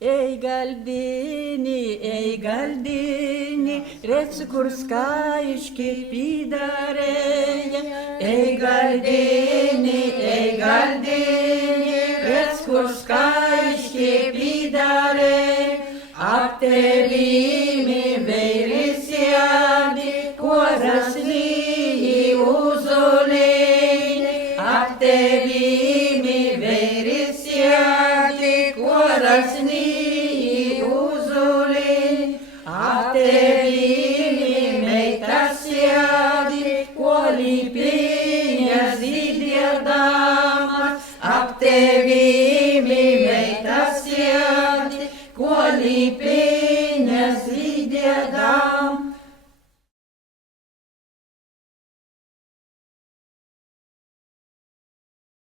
Ей galdini, reci kur skaiški pidarėja. Ei galdini, reci kur skaiški pidarėja. Ap tevimi veirisiadi, kuoras lyji uzolėja. Ap tevimi veirisiadi, kuoras lyji. Tevimi meitasiadi, kuoli pienias įdėdamas, ap tevimi.